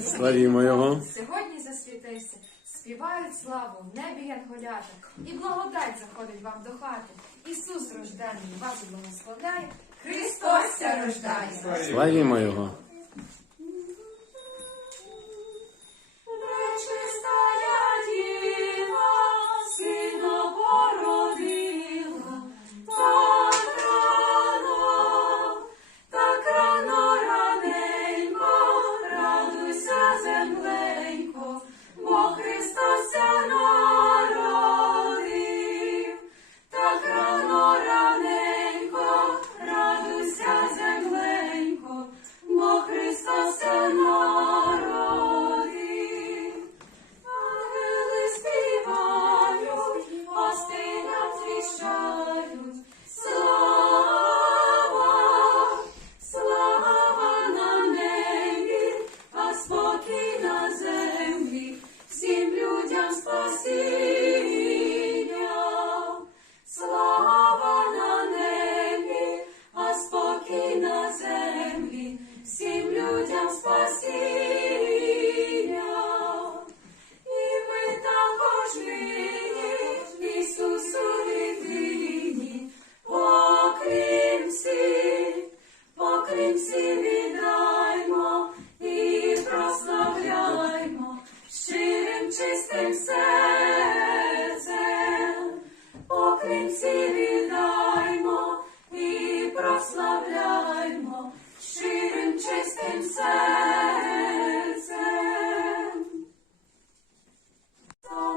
Славімо Його. Сьогодні засвітився, співають славу в небі янголята, і благодать заходить вам до хати. Ісус рождений вас благословляє, Христос рождає. Славімо Його. Всім людям спасіння.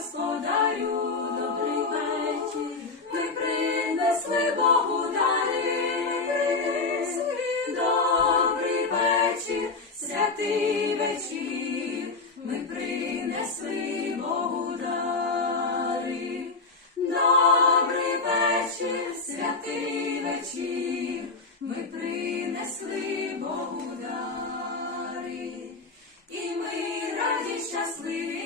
господарю, добрий вечір. Ми принесли Богу дари. Добрий вечір, святий. Ми принесли Богу дари. Добрий вечір, святий. Ми принесли Богу дари. І ми раді щасливі,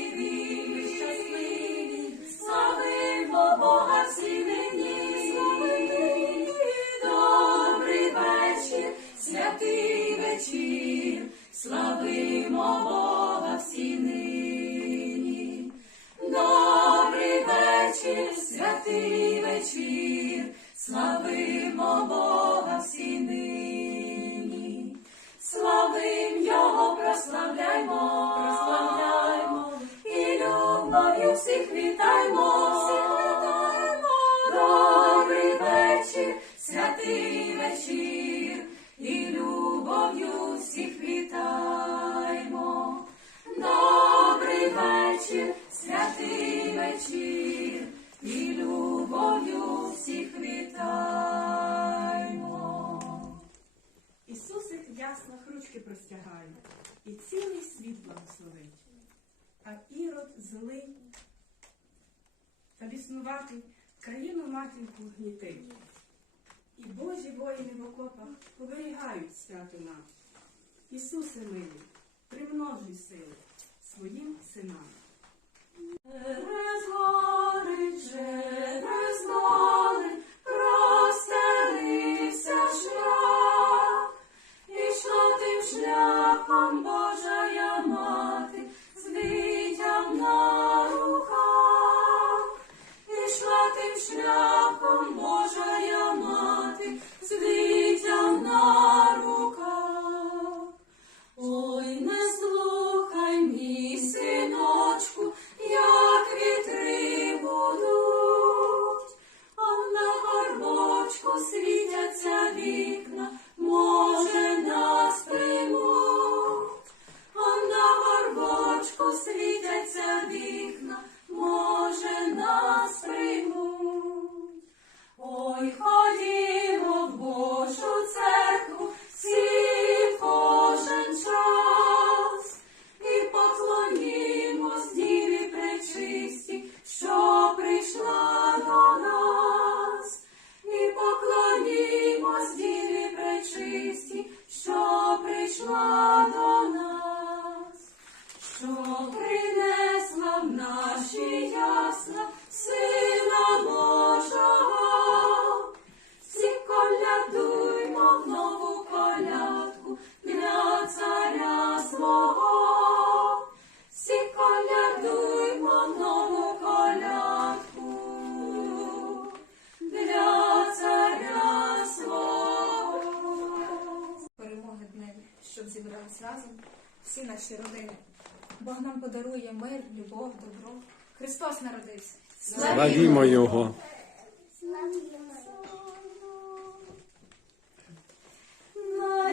вечір, славимо Бога всі нині. Добрий вечір, святий вечір, славимо Бога ручки і цілий світ благословить. А ірод злий та біснуватий країну матінку гнітить. І Божі воїни в окопах оберігають свято нам. Ісусе милий, примножуй сили своїм синам. Через гори, через всі наші родини. Бог нам подарує мир, любов, добро. Христос народився. Славімо Його. Славімо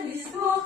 різдво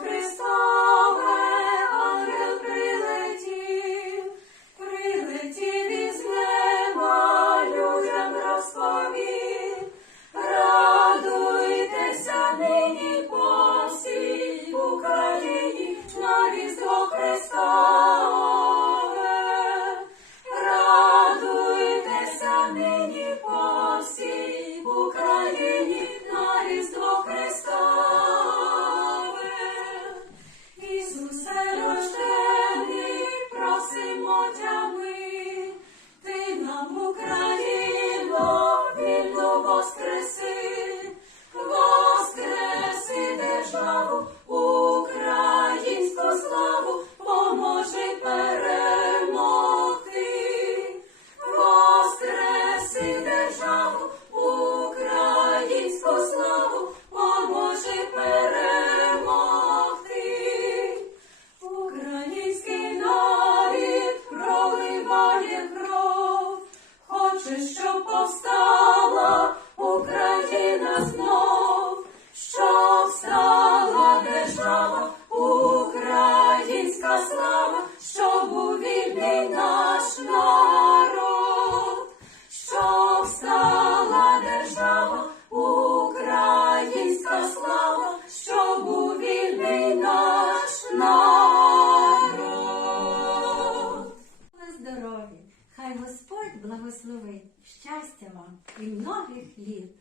вам і многих літ.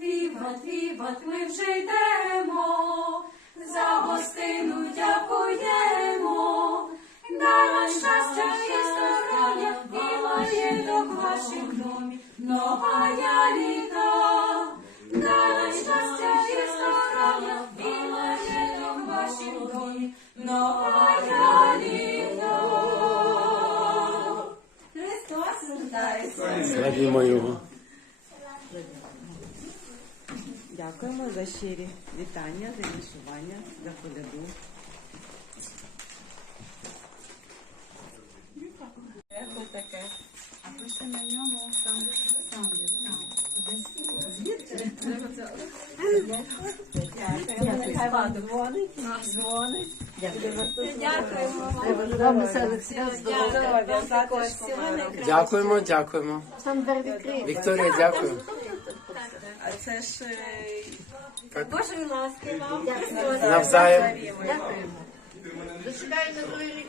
Віват, віват, ми вже йдемо, за гостину дякуємо, дай щастя і здоров'я, і маєток в ваших домі, нова літа, Славімо Його. Дякуємо за щирі вітання, за віншування, за. Ехо таке. А пише на ньому сам сам. Нехай вам дзвонить, дзвонить. Дякуємо Вам веселих свят, здоров'я. Дякуємо, дякуємо. Вікторія, дякую. А це ж е, Божої ласки вам. Навзаєм. Дякуємо. Дочекаємо другий рік.